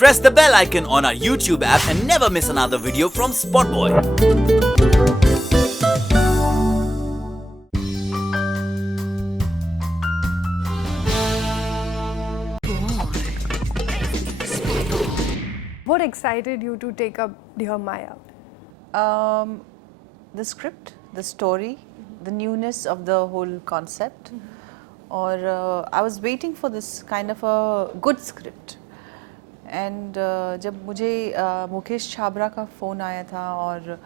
Press the bell icon on our YouTube app and never miss another video from SpotboyE. What excited you to take up Dear Maya? The script, the story, the newness of the whole concept. Or I was waiting for this kind of a good script. And जब मुझे मुकेश छाबरा का phone आया था और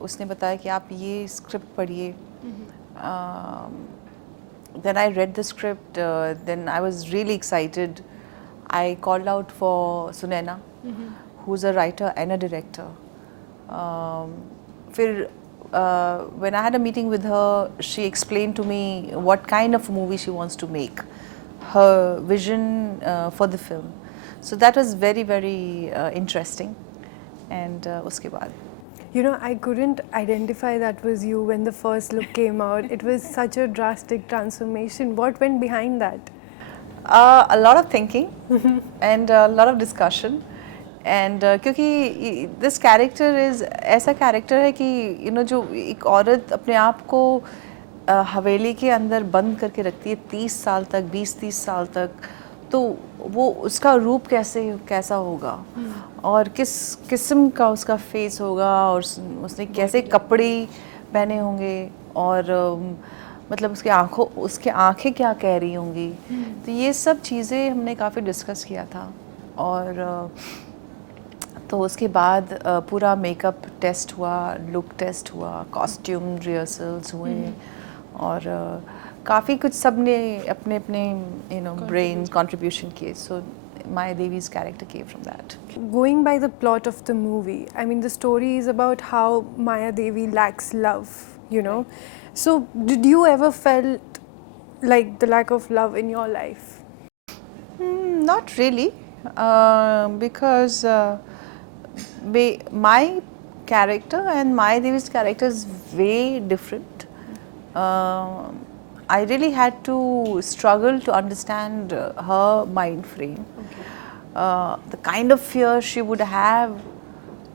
उसने बताया कि आप ये स्क्रिप्ट पढ़िए. Then I read the script. Then I was really excited. I called out for Sunaina, who's a writer and a director. When I had a meeting with her, she explained to me what kind of movie she wants to make, her vision for the film. So that was very, very interesting. And uske baad. You know, I couldn't identify that was you when the first look came out. It was such a drastic transformation. What went behind that? A lot of thinking and a lot of discussion. And क्योंकि this character is ऐसा character है कि जो एक औरत अपने आप को हवेली के अंदर बंद करके रखती है 30 साल तक, 20-30 साल तक, तो वो उसका रूप कैसा होगा और किस किस्म का उसका फेस होगा और उसने कैसे कपड़े पहने होंगे और मतलब उसके आंखें क्या कह रही होंगी. तो ये सब चीज़ें हमने काफ़ी डिस्कस किया था. और तो उसके बाद पूरा मेकअप टेस्ट हुआ, लुक टेस्ट हुआ, कॉस्ट्यूम रिहर्सल्स हुए और काफ़ी कुछ सब ने अपने ब्रेन कंट्रीब्यूशन किए. सो Maya Devi's character came from that. Going by the plot of the movie, I mean, the story is about how Maya Devi lacks love, Right. So, did you ever felt like the lack of love in your life? Not really, because my character and Maya Devi's character is way different. I really had to struggle to understand her mind frame. The kind of fear she would have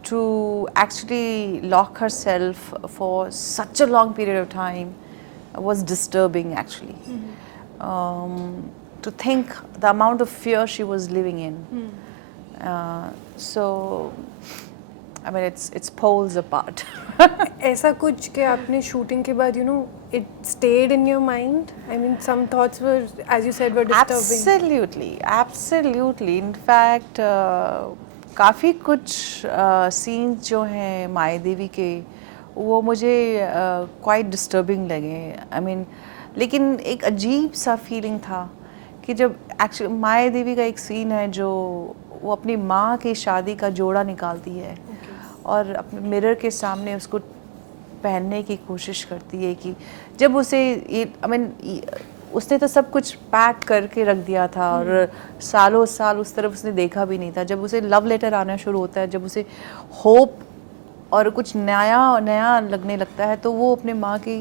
to actually lock herself for such a long period of time was disturbing actually. To think the amount of fear she was living in. So, I mean, it's poles apart. ऐसा कुछ कि आपने shooting के बाद, it stayed in your mind? I mean, some thoughts were, as you said, were disturbing. Absolutely. In fact, काफ़ी कुछ scenes जो हैं माया देवी के, वो मुझे quite disturbing लगे. I mean, लेकिन एक अजीब सा feeling था कि जब actually माया देवी का एक scene है जो वो अपनी माँ की शादी का जोड़ा निकालती है और अपने मिरर के सामने उसको पहनने की कोशिश करती है कि जब उसे उसने तो सब कुछ पैक करके रख दिया था और सालों साल उस तरफ उसने देखा भी नहीं था. जब उसे लव लेटर आना शुरू होता है, जब उसे होप और कुछ नया लगने लगता है, तो वो अपने माँ की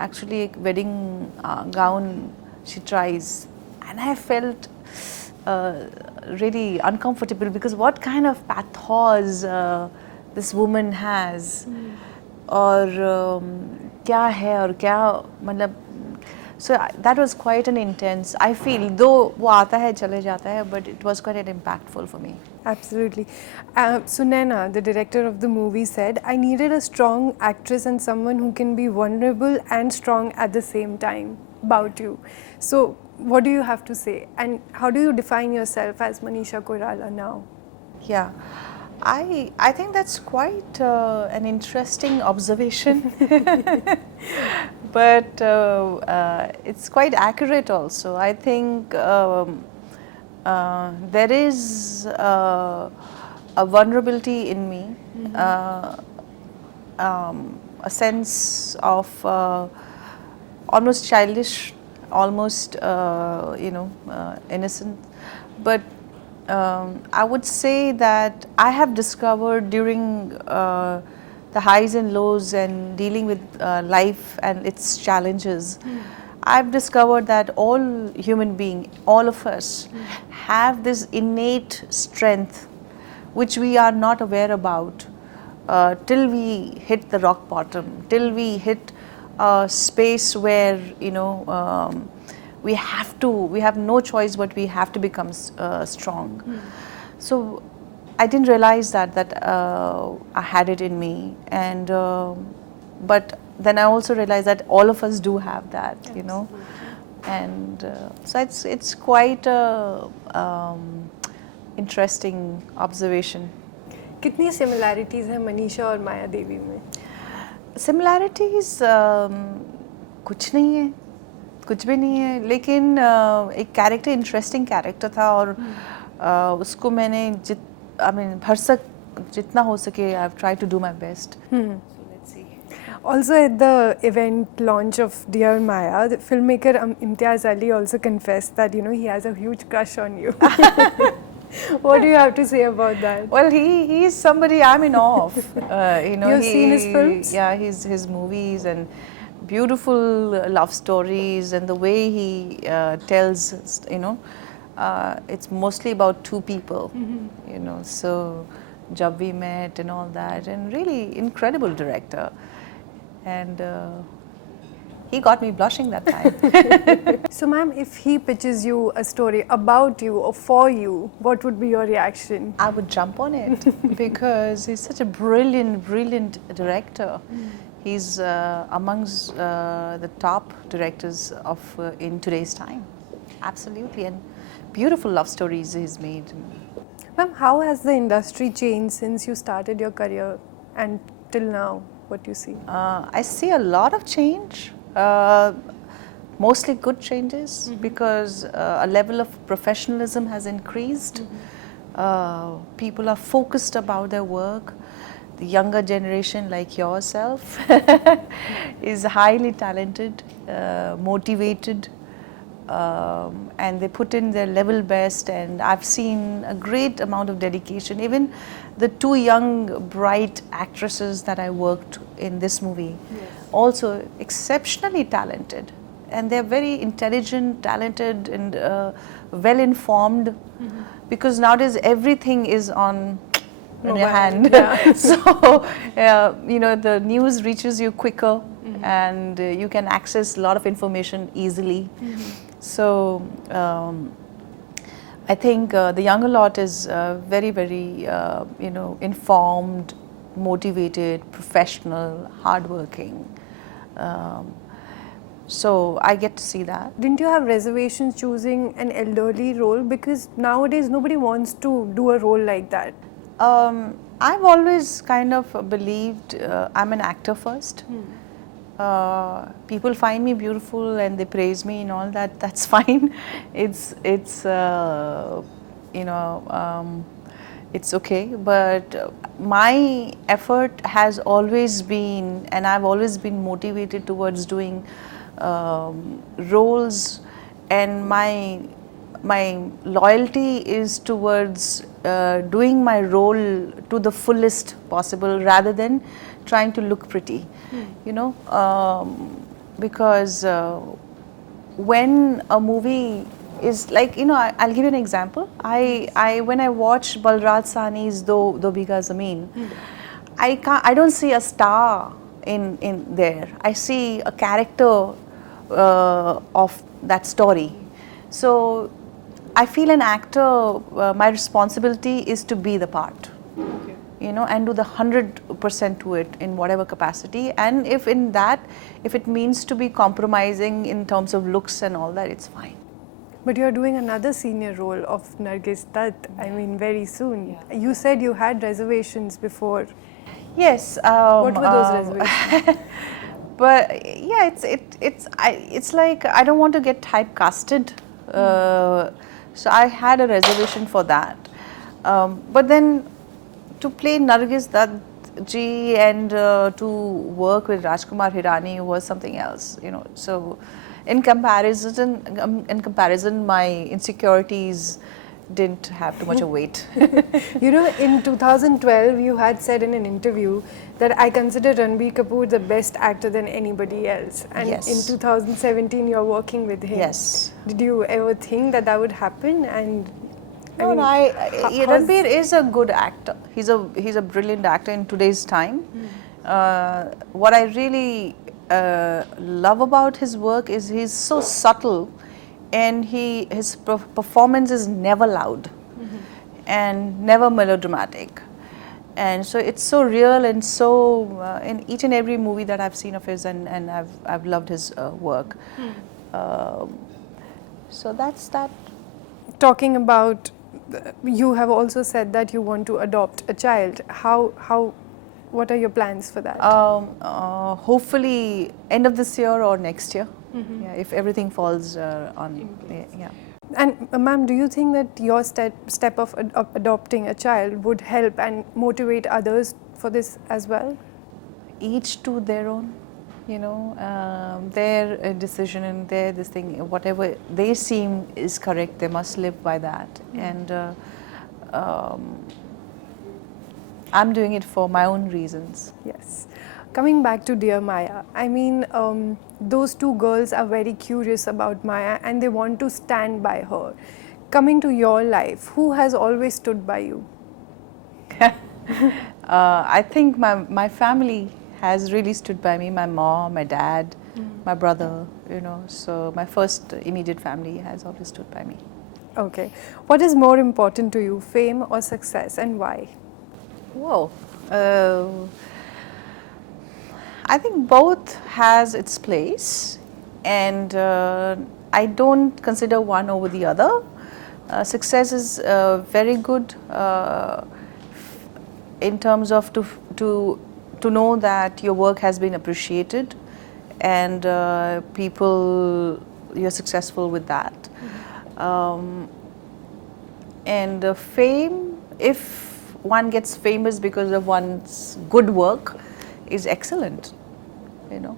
एक्चुअली एक wedding gown she tries and I felt really uncomfortable because what kind of pathos this woman has और क्या है और क्या मतलब. So that was quite an intense, I feel, though वो आता है चले जाता है, but it was quite impactful for me. Absolutely. Sunaina, the director of the movie, said, I needed a strong actress and someone who can be vulnerable and strong at the same time about you. So what do you have to say? And how do you define yourself as Manisha Koirala now? Yeah. I think that's quite an interesting observation, but it's quite accurate also. I think there is a vulnerability in me, a sense of almost childish, almost innocent, but I would say that I have discovered during the highs and lows and dealing with life and its challenges, I've discovered that all human beings, all of us, have this innate strength which we are not aware about till we hit the rock bottom, till we hit a space where, we have no choice but we have to become strong. So I didn't realize that I had it in me, and but then I also realized that all of us do have that, and so it's quite a interesting observation. कितनी similarities हैं मनीषा और माया देवी में? Similarities कुछ नहीं है, कुछ भी नहीं है, लेकिन एक कैरेक्टर इंटरेस्टिंग कैरेक्टर था, और उसको मैंने भरसक जितना हो सके I've tried to do my best. Let's see. Also at the event launch of Dear Maya, the filmmaker Imtiaz Ali also confessed that he has a huge crush on you. What do you have to say about that? Well, he is somebody I'm in awe of. You've seen his films? Yeah, his movies and beautiful love stories, and the way he tells, it's mostly about two people, so Jab We Met and all that, and really incredible director. And he got me blushing that time. So ma'am, if he pitches you a story about you or for you, what would be your reaction? I would jump on it because he's such a brilliant director. He's amongst the top directors of in today's time. Absolutely, and beautiful love stories he's made. Ma'am, how has the industry changed since you started your career and till now? What do you see? I see a lot of change, mostly good changes, because a level of professionalism has increased. People are focused about their work. The younger generation like yourself is highly talented, motivated, and they put in their level best, and I've seen a great amount of dedication. Even the two young bright actresses that I worked in this movie, also exceptionally talented, and they're very intelligent, talented, and well informed, because nowadays everything is on your hand. Yeah. So the news reaches you quicker, and you can access a lot of information easily. So I think the younger lot is very informed, motivated, professional, hardworking. So I get to see that. Didn't you have reservations choosing an elderly role? Because nowadays nobody wants to do a role like that. I've always kind of believed I'm an actor first. People find me beautiful and they praise me and all that. That's fine. It's okay. But my effort has always been, and I've always been motivated towards doing roles, and my loyalty is towards doing my role to the fullest possible, rather than trying to look pretty, because when a movie is like, I'll give you an example. When I watched Balraj Sahni's Do Bigha Zameen, I don't see a star in there. I see a character of that story. So I feel an actor, my responsibility is to be the part, and do the 100% to it in whatever capacity. And if it means to be compromising in terms of looks and all that, it's fine. But you're doing another senior role of Nargis Dutt, very soon. Yeah. You said you had reservations before. Yes. What were those reservations? But yeah, it's like I don't want to get typecasted. So I had a reservation for that. But then to play Nargis Dutt ji and to work with Rajkumar Hirani was something else, So in comparison, my insecurities didn't have too much of weight. You know, in 2012, you had said in an interview that I consider Ranbir Kapoor the best actor than anybody else. And Yes. in 2017, you're working with him. Yes. Did you ever think that that would happen? And No, no, Ranbir is a good actor. He's a brilliant actor in today's time. What I really love about his work is he's so subtle, and his performance is never loud and never melodramatic. And so it's so real, and so in each and every movie that I've seen of his, and I've loved his work. So that's that. Talking about, you have also said that you want to adopt a child. What are your plans for that? Hopefully end of this year or next year. Yeah, if everything falls on. Yeah. And ma'am, do you think that your step of adopting a child would help and motivate others for this as well? Each to their own, you know, their decision and their this thing, whatever they seem is correct, they must live by that. And I'm doing it for my own reasons. Yes. Coming back to Dear Maya, I mean, those two girls are very curious about Maya and they want to stand by her. Coming to your life, who has always stood by you? I think my family has really stood by me, my mom, my dad, my brother, you know, so my first immediate family has always stood by me. Okay. What is more important to you, fame or success, and why? Whoa. I think both has its place, and I don't consider one over the other. Success is very good in terms of to know that your work has been appreciated, and you're successful with that. And fame, if one gets famous because of one's good work, is excellent, you know.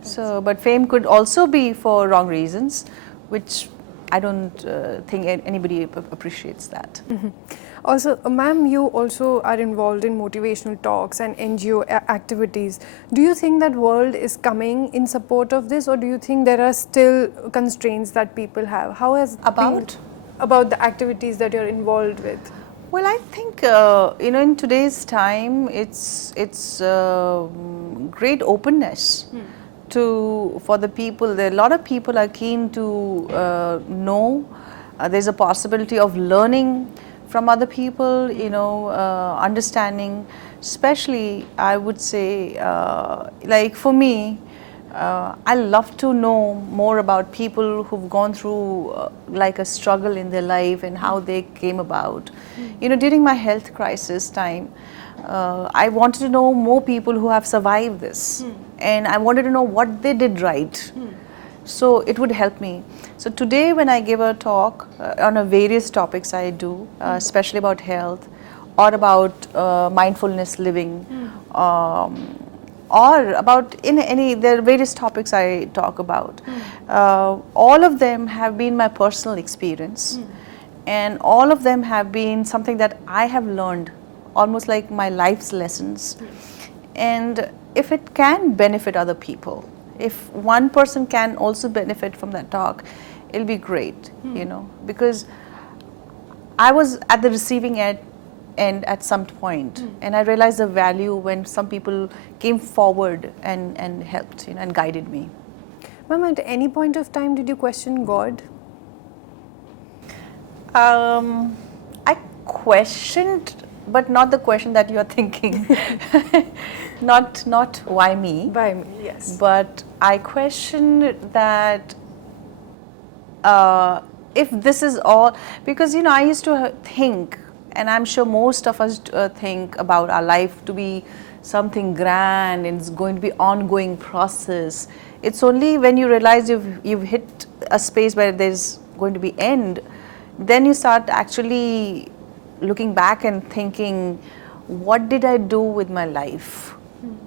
So, but fame could also be for wrong reasons, which I don't think anybody appreciates that. Also, ma'am, you also are involved in motivational talks and NGO activities. Do you think that world is coming in support of this, or do you think there are still constraints that people have? How has about the activities that you're involved with? Well, I think you know, in today's time, it's great openness for the people. There, a lot of people are keen to know. There's a possibility of learning from other people. You know, understanding. Especially, I would say, like for me, I love to know more about people who've gone through like a struggle in their life and how they came about. You know, during my health crisis time, I wanted to know more people who have survived this, and I wanted to know what they did right. So it would help me. So today when I give a talk on a various topics I do, especially about health or about mindfulness living, or about there are various topics I talk about. All of them have been my personal experience, and all of them have been something that I have learned, almost like my life's lessons. And if it can benefit other people, if one person can also benefit from that talk, it'll be great, you know, because I was at the receiving end at some point, and I realized the value when some people came forward and helped, you know, and guided me. Ma'am, at any point of time did you question God? I questioned, but not the question that you are thinking. not why me. Why me, yes. But I questioned that if this is all, because you know, I used to think, and I'm sure most of us think about our life to be something grand and it's going to be ongoing process. It's only when you realize you've hit a space where there's going to be end, then you start actually looking back and thinking, what did I do with my life?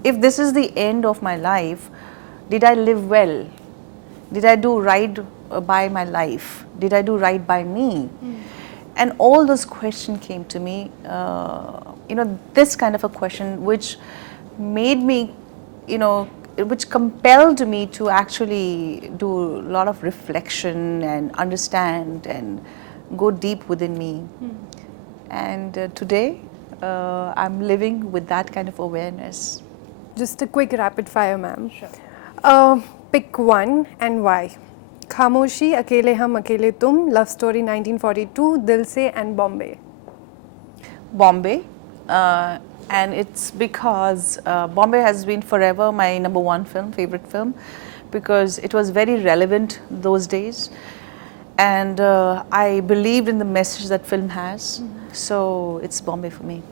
If this is the end of my life, did I live well? Did I do right by my life? Did I do right by me? And all those questions came to me. This kind of a question, which made me, which compelled me to actually do a lot of reflection and understand and go deep within me. And today, I'm living with that kind of awareness. Just a quick rapid fire, ma'am. Sure. Pick one and why. Khamoshi, Akele Hum, Akele Tum, Love Story 1942, Dil Se and Bombay. Bombay, and it's because Bombay has been forever my #1 film, favorite film, because it was very relevant those days, and I believed in the message that film has, so it's Bombay for me.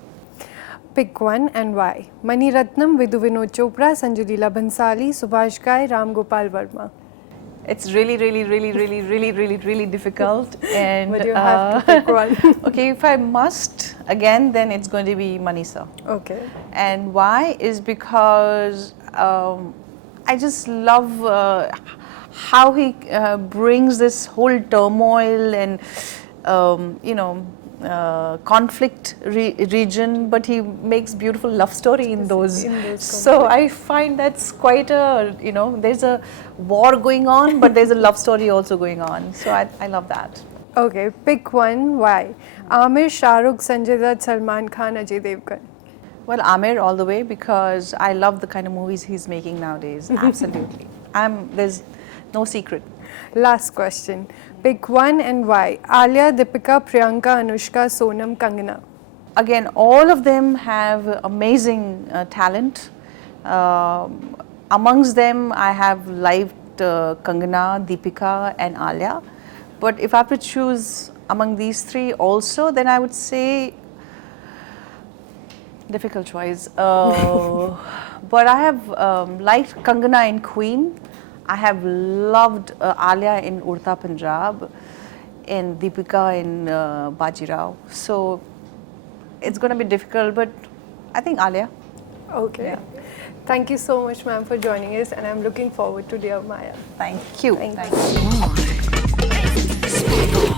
Pick one and why. Mani Ratnam, Vidhu Vinod Chopra, Sanju Leela Bhansali, Subhash Ghai, Ram Gopal Verma. It's really difficult. And But you have to pick one. Okay, if I must, again, then it's going to be Manisha. Okay. And why is because I just love how he brings this whole turmoil and conflict region, but he makes beautiful love story in those. So I find that's quite a, there's a war going on, but there's a love story also going on. So I love that. Okay, pick one, why. Aamir, Shah Rukh, Sanjay Dutt, Salman Khan, Ajay Devgan. Well, Aamir all the way, because I love the kind of movies he's making nowadays. Absolutely. There's no secret. Last question. Pick one and why. Alia, Deepika, Priyanka, Anushka, Sonam, Kangana. Again, all of them have amazing talent. Amongst them, I have liked Kangana, Deepika and Alia. But if I have to choose among these three also, then I would say, difficult choice. But I have liked Kangana in Queen. I have loved Alia in Urta Punjab and Deepika in Bajirao. So it's going to be difficult, but I think Alia. Okay. Yeah. Thank you so much, ma'am, for joining us, and I'm looking forward to Dear Maya. Thank you. Thank you. Thank you.